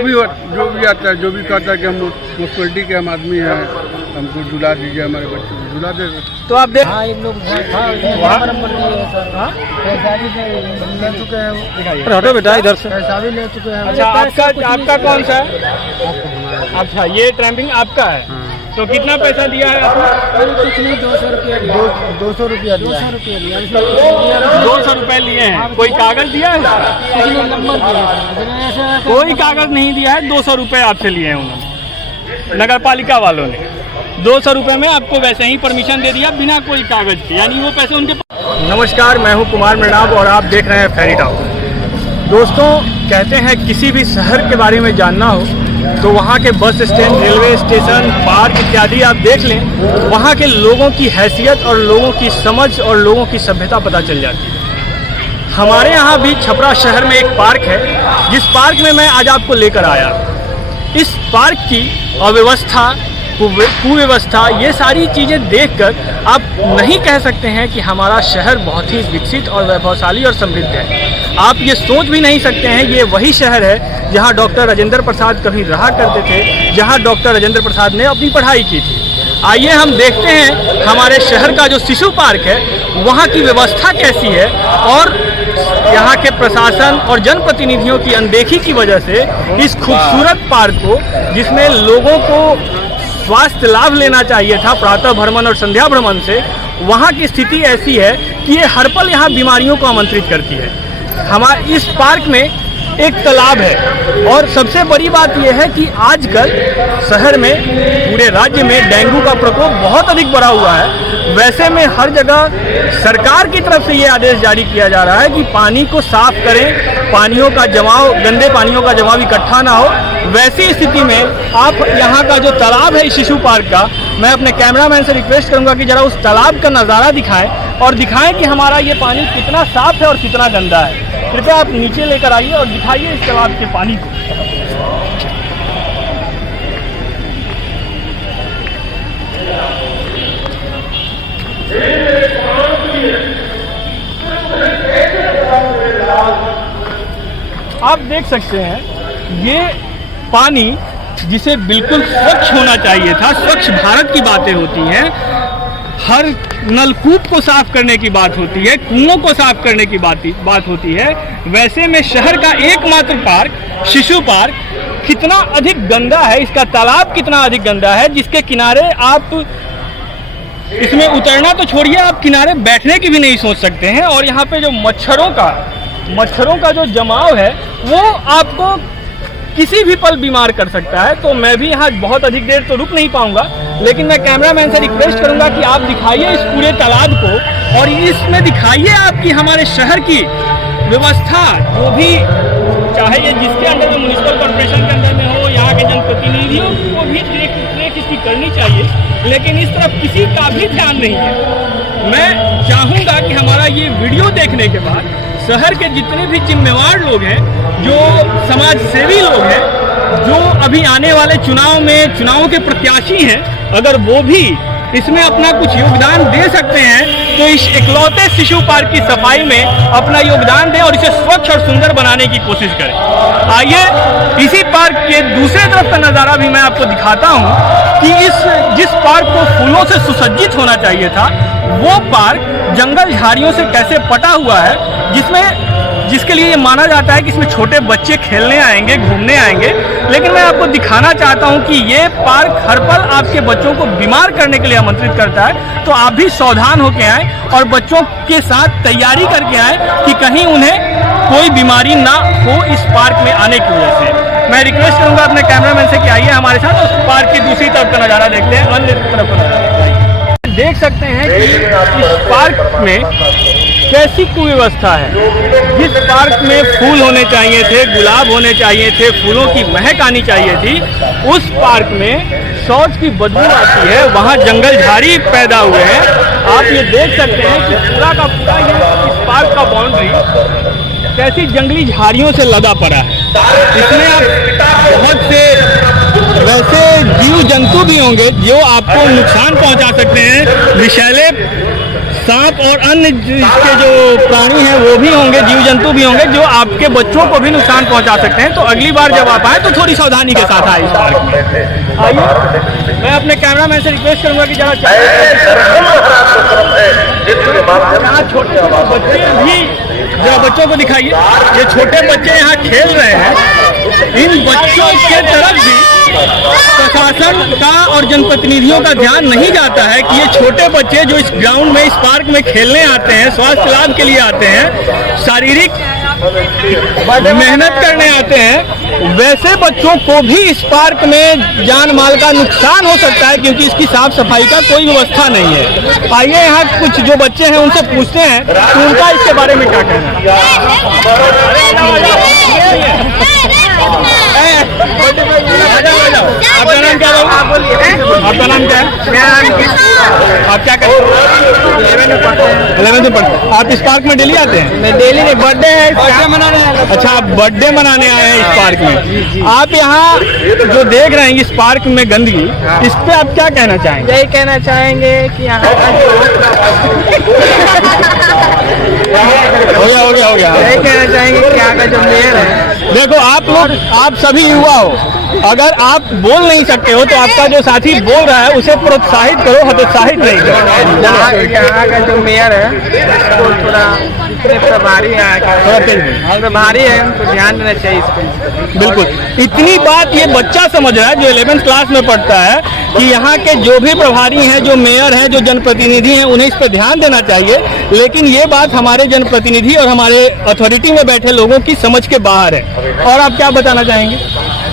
जो भी आता है, जो भी कहता है कि हम म्यूनसिपलिटी के हम आदमी हैं, हमको झुला दीजिए, हमारे बच्चे को झुला दे। तो आप देख इन लोग ले चुके हैं, हटो बेटा इधर से। पैसा भी ले चुके हैं। अच्छा, आपका कौन सा है? अच्छा, ये ट्रैम्पिंग आपका है। तो कितना पैसा दिया है आपने? कुछ नहीं, 200 रुपया दिया। 200 रुपया दिया। 200 रुपया दिया। 200 रुपए लिए हैं। कोई कागज दिया है? नंबर दिया, कोई कागज नहीं दिया है। 200 रुपए आपसे लिए हैं उन्होंने, नगर पालिका वालों ने 200 रुपए में आपको वैसे ही परमिशन दे दिया बिना कोई कागज के, यानी वो पैसे उनके। नमस्कार, मैं हूं कुमार मृणाल और आप देख रहे हैं फेरी टॉक। दोस्तों, कहते हैं किसी भी शहर के बारे में जानना हो तो वहाँ के bus stand, railway station, park इत्यादि आप देख लें, वहाँ के लोगों की हैसियत और लोगों की समझ और लोगों की सभ्यता पता चल जाती है। हमारे यहाँ भी छपरा शहर में एक पार्क है, जिस पार्क में मैं आज आपको लेकर आया। इस पार्क की अव्यवस्था, कुव्यवस्था, ये सारी चीज़ें देखकर आप नहीं कह सकते हैं कि हमारा शहर बहुत ही विकसित और वैभवशाली और समृद्ध है। आप ये सोच भी नहीं सकते हैं ये वही शहर है जहां डॉक्टर राजेंद्र प्रसाद कभी रहा करते थे, जहां डॉक्टर राजेंद्र प्रसाद ने अपनी पढ़ाई की थी। आइए हम देखते हैं हमारे शहर का जो शिशु पार्क है वहाँ की व्यवस्था कैसी है और यहाँ के प्रशासन और जनप्रतिनिधियों की अनदेखी की वजह से इस खूबसूरत पार्क को, जिसमें लोगों को स्वास्थ्य लाभ लेना चाहिए था प्रातः भ्रमण और संध्या भ्रमण से, वहाँ की स्थिति ऐसी है कि ये हर पल यहाँ बीमारियों को आमंत्रित करती है। हमारे इस पार्क में एक तालाब है और सबसे बड़ी बात यह है कि आजकल शहर में, पूरे राज्य में डेंगू का प्रकोप बहुत अधिक बढ़ा हुआ है। वैसे में हर जगह सरकार की तरफ से ये आदेश जारी किया जा रहा है कि पानी को साफ करें, पानियों का जमाव, गंदे पानियों का जमाव इकट्ठा ना हो। वैसी स्थिति में आप यहाँ का जो तालाब है शिशु पार्क का, मैं अपने कैमरामैन से रिक्वेस्ट करूँगा कि ज़रा उस तालाब का नज़ारा दिखाएं और दिखाएं कि हमारा ये पानी कितना साफ है और कितना गंदा है। कृपया आप नीचे लेकर आइए और दिखाइए इस तालाब के पानी को। आप देख सकते हैं ये पानी जिसे बिल्कुल स्वच्छ होना चाहिए था, स्वच्छ भारत की बातें होती हैं, हर नलकूप को साफ करने की बात होती है, कुओं को साफ करने की बात होती है। वैसे में शहर का एकमात्र पार्क शिशु पार्क कितना अधिक गंदा है, इसका तालाब कितना अधिक गंदा है, जिसके किनारे आप इसमें उतरना तो छोड़िए, आप किनारे बैठने की भी नहीं सोच सकते हैं। और यहाँ पे जो मच्छरों का जो जमाव है वो आपको किसी भी पल बीमार कर सकता है। तो मैं भी यहाँ बहुत अधिक देर तो रुक नहीं पाऊंगा, लेकिन मैं कैमरामैन से रिक्वेस्ट करूंगा कि आप दिखाइए इस पूरे तालाब को और इसमें दिखाइए आपकी हमारे शहर की व्यवस्था, जो भी चाहे ये जिसके अंदर में, म्युनिसिपल कॉर्पोरेशन के अंदर में हो, यहाँ के जनप्रतिनिधियों को भी देख इसकी करनी चाहिए, लेकिन इस तरफ किसी का भी ध्यान नहीं है। मैं चाहूँगा कि हमारा ये वीडियो देखने के बाद शहर के जितने भी जिम्मेवार लोग हैं, जो समाज सेवी लोग हैं, जो अभी आने वाले चुनावों के प्रत्याशी हैं, अगर वो भी इसमें अपना कुछ योगदान दे सकते हैं तो इस इकलौते शिशु पार्क की सफाई में अपना योगदान दें और इसे स्वच्छ और सुंदर बनाने की कोशिश करें। आइए इसी पार्क के दूसरे तरफ का नज़ारा भी मैं आपको दिखाता हूं कि जिस पार्क को फूलों से सुसज्जित होना चाहिए था, वो पार्क जंगल झाड़ियों से कैसे पटा हुआ है, जिसके लिए ये माना जाता है कि इसमें छोटे बच्चे खेलने आएंगे, घूमने आएंगे। लेकिन मैं आपको दिखाना चाहता हूं कि ये पार्क हर पल आपके बच्चों को बीमार करने के लिए आमंत्रित करता है। तो आप भी सावधान होकर आएँ और बच्चों के साथ तैयारी करके आएँ कि कहीं उन्हें कोई बीमारी ना हो इस पार्क में आने की वजह से। मैं रिक्वेस्ट करूंगा अपने कैमरामैन से कि आइए हमारे साथ उस पार्क की दूसरी तरफ का नज़ारा देखते हैं, अन्य तरफ का नज़ारा। देख सकते हैं कि इस पार्क में कैसी कुव्यवस्था है। जिस पार्क में फूल होने चाहिए थे, गुलाब होने चाहिए थे, फूलों की महक आनी चाहिए थी, उस पार्क में शौच की बदबू आती है, वहाँ जंगल झाड़ी पैदा हुए हैं। आप ये देख सकते हैं कि पूरा का पूरा ये इस पार्क का बाउंड्री कैसी जंगली झाड़ियों से लदा पड़ा है। इसमें आप बहुत से वैसे जीव जंतु भी होंगे जो आपको नुकसान पहुंचा सकते हैं, विषैले सांप और अन्य इसके जो प्राणी हैं वो भी होंगे, जीव जंतु भी होंगे जो आपके बच्चों को भी नुकसान पहुंचा सकते हैं। तो अगली बार जब आप आए तो थोड़ी सावधानी के साथ आए इस पार्क में। आइए, मैं अपने कैमरामैन से रिक्वेस्ट करूंगा कि जरा यहाँ छोटे बच्चे भी जरा बच्चों को दिखाइए। ये छोटे बच्चे यहाँ खेल रहे हैं। इन बच्चों के तरफ भी प्रशासन का और जनप्रतिनिधियों का ध्यान नहीं जाता है कि ये छोटे बच्चे जो इस ग्राउंड में, इस पार्क में खेलने आते हैं, स्वास्थ्य लाभ के लिए आते हैं, शारीरिक मेहनत करने आते हैं, वैसे बच्चों को भी इस पार्क में जान माल का नुकसान हो सकता है क्योंकि इसकी साफ सफाई का कोई व्यवस्था नहीं है। आइए यहाँ कुछ जो बच्चे हैं उनसे पूछते हैं कि उनका इसके बारे में क्या कहना है। आपका नाम क्या है? आपका नाम क्या है? आप क्या करते हैं? 11th में पढ़ते हैं। आप इस पार्क में डेली आते हैं? मैं डेली नहीं, बर्थडे है, बर्थडे मनाने आया था। अच्छा, आप बर्थडे मनाने आए हैं इस पार्क में। आप यहाँ जो देख रहे हैं इस पार्क में गंदगी, इस पे आप क्या कहना चाहेंगे? यही कहना चाहेंगे कि यहाँ हो गया। यही कहना चाहेंगे कि यहाँ का जो मेयर है, देखो आप लोग, आप सभी युवा हो, अगर आप बोल नहीं सकते हो तो आपका जो साथी बोल रहा है उसे प्रोत्साहित करो, हतोत्साहित नहीं करो। यहाँ का जो मेयर है उसको थोड़ा प्रभारी है, प्रभारी है, उनको ध्यान देना चाहिए इस पर। बिल्कुल, इतनी बात ये बच्चा समझ रहा है जो 11th क्लास में पढ़ता है कि यहाँ के जो भी प्रभारी हैं, जो मेयर हैं, जो जनप्रतिनिधि हैं, उन्हें इस पर ध्यान देना चाहिए। लेकिन ये बात हमारे जनप्रतिनिधि और हमारे अथॉरिटी में बैठे लोगों की समझ के बाहर है। और आप क्या बताना चाहेंगे?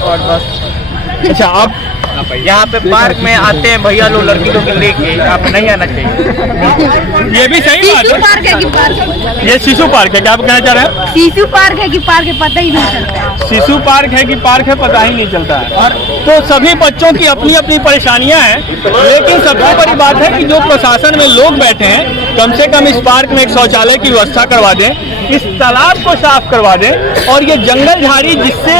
और बस अच्छा, आप यहाँ पे पार्क में आते हैं भैया लोग लड़की लोग लेके, आप नहीं आना चाहिए। ये भी सही बात है। पार्क है कि पार्क है? ये शिशु पार्क है, क्या आप कहना चाह रहे हैं? शिशु पार्क है कि पार्क है पता ही नहीं चलता है। शिशु पार्क है कि पार्क है पता ही नहीं चलता है। और तो सभी बच्चों की अपनी अपनी परेशानियां हैं, लेकिन सबसे बड़ी बात है कि जो प्रशासन में लोग बैठे हैं कम से कम इस पार्क में एक शौचालय की व्यवस्था करवा दें, इस तालाब को साफ करवा दें और ये जंगल झाड़ी जिससे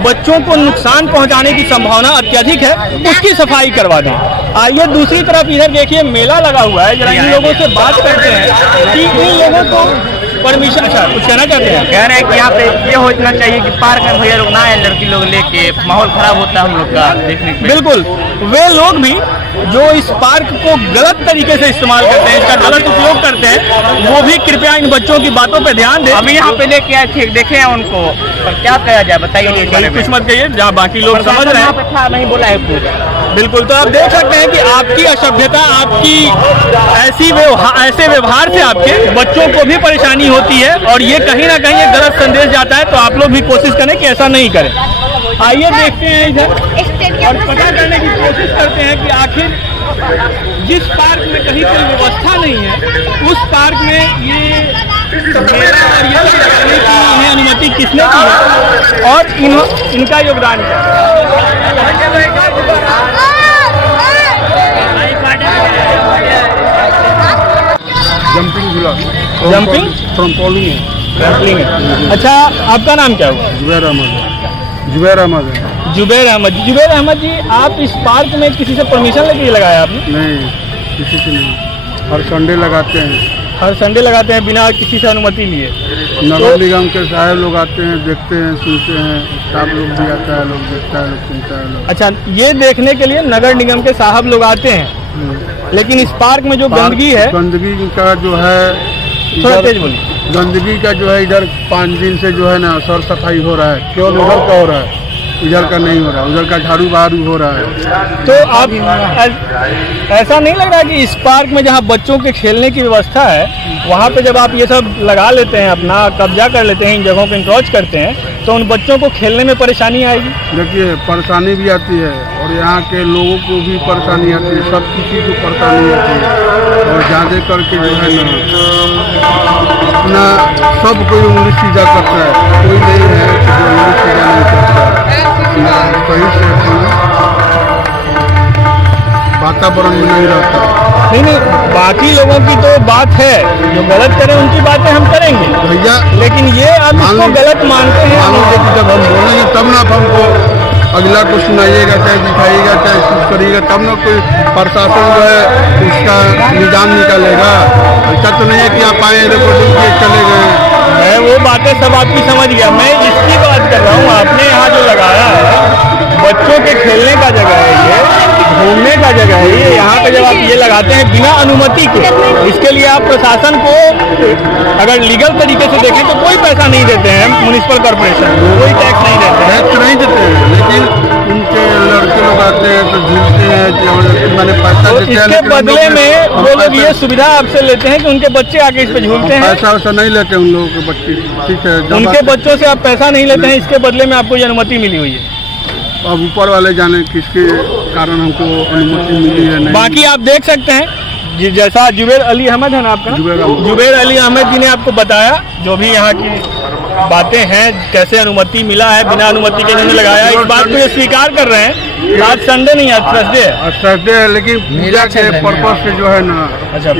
बच्चों को नुकसान पहुंचाने की संभावना अत्यधिक है उसकी सफाई करवा दें। आइए दूसरी तरफ इधर देखिए, मेला लगा हुआ है। जरा इन लोगों से बात करते हैं कि इन लोगों को परमिशन, अच्छा कुछ कहना चाहते हैं? कह रहे हैं कि यहाँ पे ये होना चाहिए कि पार्क में भैया लोग ना आए, लड़की लोग लेके, माहौल खराब होता है हम लोग का देखने के। बिल्कुल, वे लोग भी जो इस पार्क को गलत तरीके से इस्तेमाल करते हैं, इसका गलत उपयोग करते हैं, वो भी कृपया इन बच्चों की बातों पे ध्यान दें। हम यहाँ पे लेके आए थे, देखे हैं उनको, पर क्या कहा जाए बताइए। कुछ मत कहिए, जहाँ बाकी लोग समझ रहे हैं। नहीं बोला है कुछ। बिल्कुल, तो आप देख सकते हैं कि आपकी असभ्यता, आपकी ऐसे व्यवहार से आपके बच्चों को भी परेशानी होती है और ये कहीं ना कहीं एक गलत संदेश जाता है। तो आप लोग भी कोशिश करें कि ऐसा नहीं करें। आइए देखते हैं इधर और पता करने की कोशिश करते हैं कि आखिर जिस पार्क में कहीं कोई व्यवस्था नहीं है उस पार्क में ये मेरा और ये सब लगाने की इन्हें अनुमति किसने की है और इनका योगदान क्या है। जंपिंग झूला, जंपिंग ट्रम्पोलिन है। ट्रैम्पलिंग है। अच्छा, आपका नाम क्या हुआ? जुबैर अहमद है। जुबैर अहमद जी, आप इस पार्क में किसी से परमिशन लेके लगाया आपने? नहीं, किसी से नहीं। हर संडे लगाते हैं। हर संडे लगाते हैं बिना किसी से अनुमति लिए? नगर निगम के साहब लोग आते हैं, देखते हैं, सुनते हैं, स्टाफ लोग भी आता है, लोग देखता है, लोग सुनता है लोग। अच्छा, ये देखने के लिए नगर निगम के साहब लोग आते हैं, लेकिन इस पार्क में जो गंदगी है, गंदगी का जो है, थोड़ा तेज बोलिए। गंदगी का जो है इधर 5 दिन से जो है ना सर सफाई हो रहा है, केवल उधर का हो रहा है, इधर का नहीं हो रहा, उधर का झाड़ू बहारू हो रहा है। तो आप ऐसा नहीं लग रहा कि इस पार्क में जहाँ बच्चों के खेलने की व्यवस्था है वहाँ पे जब आप ये सब लगा लेते हैं, अपना कब्जा कर लेते हैं, इन जगहों पे इंक्रोच करते हैं, तो उन बच्चों को खेलने में परेशानी आएगी? देखिए, परेशानी भी आती है और यहाँ के लोगों को भी परेशानी आती है, सब किसी को परेशानी आती है। और ज़्यादा करके जो है ना अपना सब कोई उंगली सीधा करता है, कोई नहीं है कि जो उंगली सीधा नहीं करता है। कहीं से वातावरण में नहीं रहता है। नहीं, बाकी लोगों की तो बात है, जो गलत करें उनकी बातें हम करेंगे भैया, लेकिन ये आप इसको गलत मानते हैं। मान लीजिए कि जब हम बोलेंगे तब ना आप हमको अगला को सुनाइएगा, चाहे दिखाइएगा, चाहे कुछ करिएगा, तब ना कोई प्रशासन जो है उसका निजाम निकालेगा। ऐसा तो नहीं है कि आप आए रिपोर्टिंग किए चले गए। मैं वो बातें सब आपकी समझ गया, मैं इसकी बात कर रहा हूँ। आपने यहाँ जो लगाया है बच्चों के खेलने का जगह है, ये घूमने का जगह है, ये यहाँ पे जब आप ये लगाते हैं बिना अनुमति के, इसके लिए आप प्रशासन को अगर लीगल तरीके से देखें तो कोई पैसा नहीं देते हैं, म्युनिसिपल कॉर्पोरेशन कोई टैक्स नहीं देते हैं। टैक्स नहीं देते हैं, लेकिन उनके लड़के लोग आते हैं तो झूलते हैं, मैंने पैसा तो देते हैं, इसके लेकिन हम बदले में वो लोग पैसा- ये सुविधा आपसे लेते हैं कि उनके बच्चे आके इस पे झूलते हैं। पैसा वैसा नहीं लेते उन लोगों के बच्चे, ठीक है। जब उनके बच्चों से आप पैसा नहीं लेते हैं, इसके बदले में आपको ये अनुमति मिली हुई है। अब ऊपर वाले जाने किसके कारण हमको अनुमति मिली है नहीं। बाकी आप देख सकते हैं जैसा जुबेर अली अहमद है ना आपका, जुबेर अली अहमद जी ने आपको बताया जो भी यहाँ की बातें हैं, कैसे अनुमति मिला है, बिना अनुमति के इन्होंने लगाया। इस बात को ये स्वीकार कर रहे हैं। आज संडे नहीं, आज थर्सडे है। थर्सडे है, लेकिन पूजा के पर्पज से जो है ना, अच्छा, ये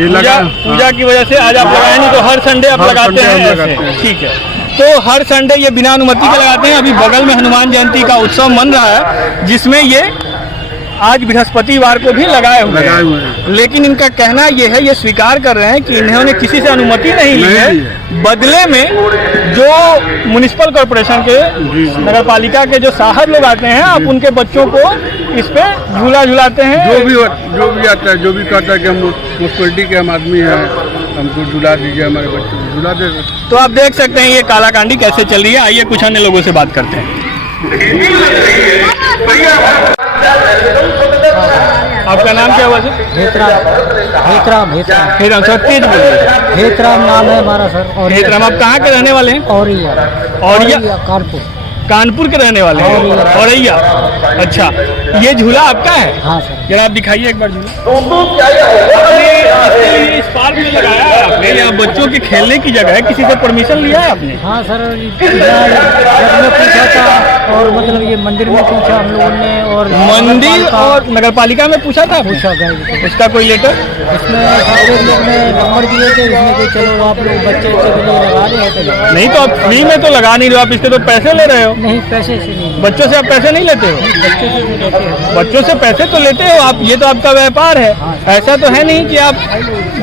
पूजा की वजह से आज आप लगाए, नहीं तो हर संडे आप हर लगाते संडे हम हैं लगाते ऐसे। हैं। ठीक है, तो हर संडे ये बिना अनुमति के लगाते हैं। अभी बगल में हनुमान जयंती का उत्सव मन रहा है, जिसमें ये आज बृहस्पतिवार को भी लगाए हुए हैं। लेकिन इनका कहना ये है, ये स्वीकार कर रहे हैं कि इन्होंने किसी से अनुमति नहीं ली है। बदले में जो म्युनिसिपल कॉर्पोरेशन के, नगर पालिका के जो साहब लोग आते हैं, आप उनके बच्चों को इस पे झूला झुलाते हैं। जो भी आता है, जो भी कहता है कि हम म्युनिसिपलिटी के हम आदमी हैं, हमको झुला दीजिए, हमारे बच्चों को झुला दे। तो आप देख सकते हैं ये कालाकांडी कैसे चल रही है। आइए कुछ अन्य लोगों से बात करते हैं। आपका नाम क्या हुआ सर? हेतराम हेतराम सर, तेज बोलिए। हेतराम नाम है हमारा सर। और हेतराम, आप कहाँ के रहने वाले हैं? औरैया कानपुर। कानपुर के रहने वाले हैं, औरैया। अच्छा, ये झूला आपका है? हाँ सर। जरा आप दिखाइए एक बार झूला। आपने इसके लिए इस पार्क में लगाया है आपने, यहाँ बच्चों के खेलने की जगह है, किसी से परमिशन लिया है आपने? हाँ सर, जब में पूछा था और मतलब ये मंदिर में पूछा हम लोगों ने, और मंदिर और नगर पालिका में पूछा था? पूछा गया। उसका कोई लेटर? इसमें सारे लोग ने नंबर दिए थे, इसमें कोई चलो आप लोग बच्चे के लिए लगा रहे हैं तो लगा। नहीं तो आप फ्री में तो लगा नहीं रहे हो, आप इसके तो पैसे ले रहे हो। नहीं, पैसे से नहीं, बच्चों से आप पैसे नहीं लेते हो? बच्चे से भी लेते हैं। बच्चों से पैसे तो लेते हो आप, ये तो आपका व्यापार है। ऐसा तो है नहीं कि आप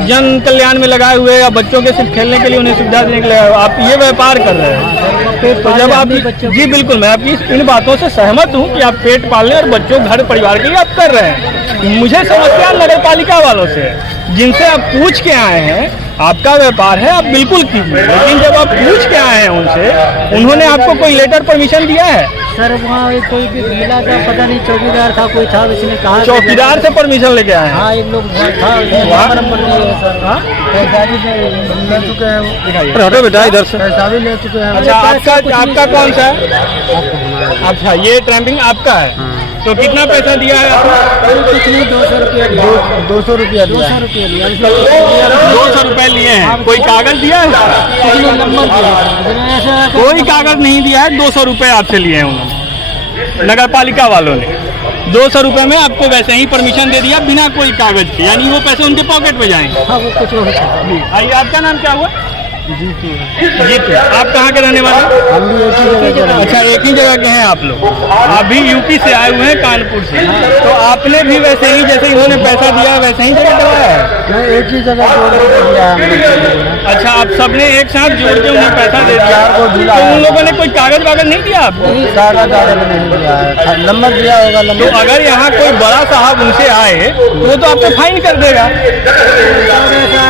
जन कल्याण में लगाए हुए या बच्चों के सिर्फ खेलने के लिए उन्हें सुविधा देने के लिए लगाए हो, आप ये व्यापार कर रहे हो। तो जब आप, जी बिल्कुल, मैं आपकी इन बातों से सहमत हूँ कि आप पेट पालने और बच्चों घर परिवार के लिए आप कर रहे हैं। मुझे समस्या नगर पालिका वालों से है, जिनसे आप पूछ के आए हैं, आपका व्यापार है, आप बिल्कुल कीजिए। लेकिन जब आप पूछ के आए हैं उनसे, उन्होंने आपको कोई लेटर परमिशन दिया है? सर वहाँ एक कोई भी मिला था, पता नहीं चौकीदार था कोई था, उसने कहा चौकीदार से परमिशन लेके आए हैं? हाँ, एक लोग था, उसने नंबर दिया है सर। हाँ, पैसा भी ले चुके हैं, हटो बेटा इधर से। पैसा भी ले चुके हैं। अच्छा, आपका कौन सा है? अच्छा, ये ट्रैम्पिंग आपका है। तो कितना पैसा दिया है आपने? कुछ नहीं, 200 रुपया दिया। 200 रुपया दिया। 200 रुपए लिए हैं। कोई कागज दिया है? नंबर दिया, कोई कागज नहीं दिया है, 200 रुपए आपसे लिए हैं उन्होंने, नगर पालिका वालों ने। 200 रुपए में आपको वैसे ही परमिशन दे दिया बिना कोई कागज के, यानी वो पैसे उनके पॉकेट में जाएंगे। हाँ, वो कुछ और था। आइए, आपका नाम क्या हुआ? जीतू। आप कहाँ के रहने वाले? हम भी एक ही जगह। अच्छा, एक ही जगह के हैं आप लोग। आप भी यूपी से आए हुए हैं, कानपुर से। तो आपने भी वैसे ही, जैसे इन्होंने पैसा दिया वैसे ही जगह डलवाया है? मैं एक ही जगह जोड़ के दिया है। अच्छा, आप सबने एक साथ जोड़ के उन्हें पैसा दे दिया, तो उन लोगों ने कोई कागज वागज नहीं दिया आपको? कागज नहीं दिया है, नंबर दिया होगा। तो अगर यहाँ कोई बड़ा साहब उनसे आए तो वो तो आपको फाइन कर देगा।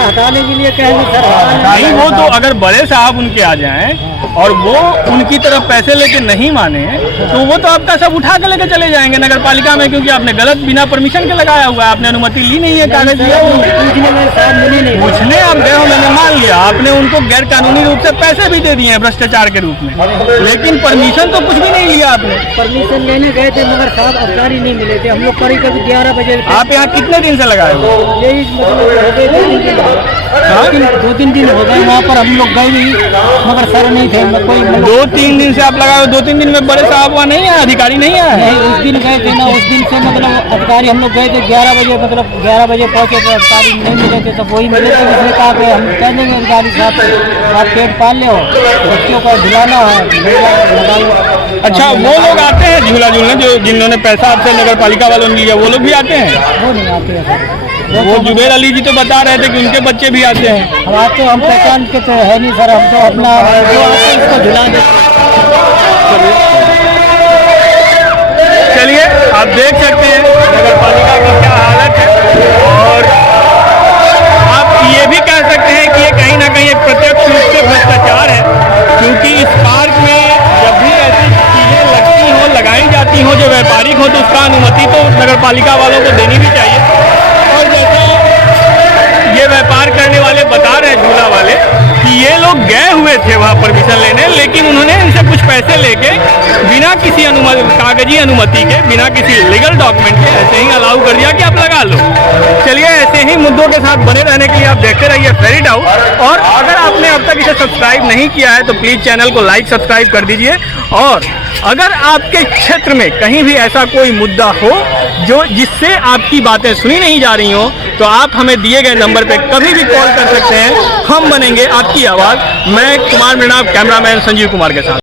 हटाने के लिए कहेंगे सर। नहीं, वो तो अगर बड़े साहब उनके आ जाएं और वो उनकी तरफ पैसे लेके नहीं माने तो वो तो आपका सब उठा के लेके चले जाएंगे नगर पालिका में, क्योंकि आपने गलत बिना परमिशन के लगाया हुआ है, आपने अनुमति ली नहीं है, कागज दिया नहीं। पूछने आप गए हो, मैंने मान लिया, आपने उनको गैर कानूनी रूप से पैसे भी दे दिए हैं भ्रष्टाचार के रूप में, लेकिन परमिशन तो कुछ भी नहीं लिया आपने। परमिशन लेने गए थे मगर साहब अधिकारी नहीं मिले थे। हम लोग करीब 11 बजे। आप यहाँ कितने दिन से लगाए हो? यही मतलब 2-3 दिन हो गए। वहाँ पर हम लोग गए भी मगर सर नहीं थे, कोई 2-3 दिन से आप लगाए हो। 2-3 दिन में बड़े साहब वहाँ नहीं है, अधिकारी नहीं आया? नहीं, उस दिन गए थे ना, उस दिन से मतलब अधिकारी हम लोग गए थे 11 बजे, मतलब 11 बजे पहुँचे थे, अधिकारी नहीं मिले थे। तब वही मिले थे, उसने कहा कि हम कह देंगे अधिकारी साहब आप पेट पाल लो, बच्चों को झुलाना है, लगा लो। अच्छा, वो लोग आते हैं झूला झूलने जो जिन्होंने पैसा आपसे नगर पालिका वालों ने लिया, वो लोग भी आते हैं? वो नहीं आते हैं सर। वो जुबेर अली जी तो बता रहे थे कि उनके बच्चे भी आते हैं। हम आते हम पहचान के तो है नहीं सर, हम तो अपना जो आते हैं उसको झुला देते हैं। चलिए, आप देख सकते हैं नगर पालिका की क्या हालत है, और आप ये भी कह सकते हैं कि ये कहीं ना कहीं एक प्रत्यक्ष रूप से भ्रष्टाचार है, क्योंकि इस पार्क में जब भी ऐसी चीज़ें लगती हों, लगाई जाती हों जो व्यापारिक हो, तो उसका अनुमति तो नगर पालिका वालों को देनी भी चाहिए। और जैसा ये व्यापार करने वाले बता रहे हैं, झूला वाले, कि ये लोग गए हुए थे वहाँ परमिशन लेने, लेकिन उन्होंने इनसे कुछ पैसे लेके बिना किसी कागजी अनुमति के, बिना किसी लीगल डॉक्यूमेंट के ऐसे ही अलाउ कर दिया कि आप लगा लो। चलिए, ऐसे ही मुद्दों के साथ बने रहने के लिए आप देखते रहिए फेरी टाउन, और अगर आपने अब तक इसे सब्सक्राइब नहीं किया है तो प्लीज़ चैनल को लाइक सब्सक्राइब कर दीजिए। और अगर आपके क्षेत्र में कहीं भी ऐसा कोई मुद्दा हो जो जिससे आपकी बातें सुनी नहीं जा रही हो, तो आप हमें दिए गए नंबर पे कभी भी कॉल कर सकते हैं। हम बनेंगे आपकी आवाज़। मैं कुमार मृणाल, कैमरामैन संजीव कुमार के साथ।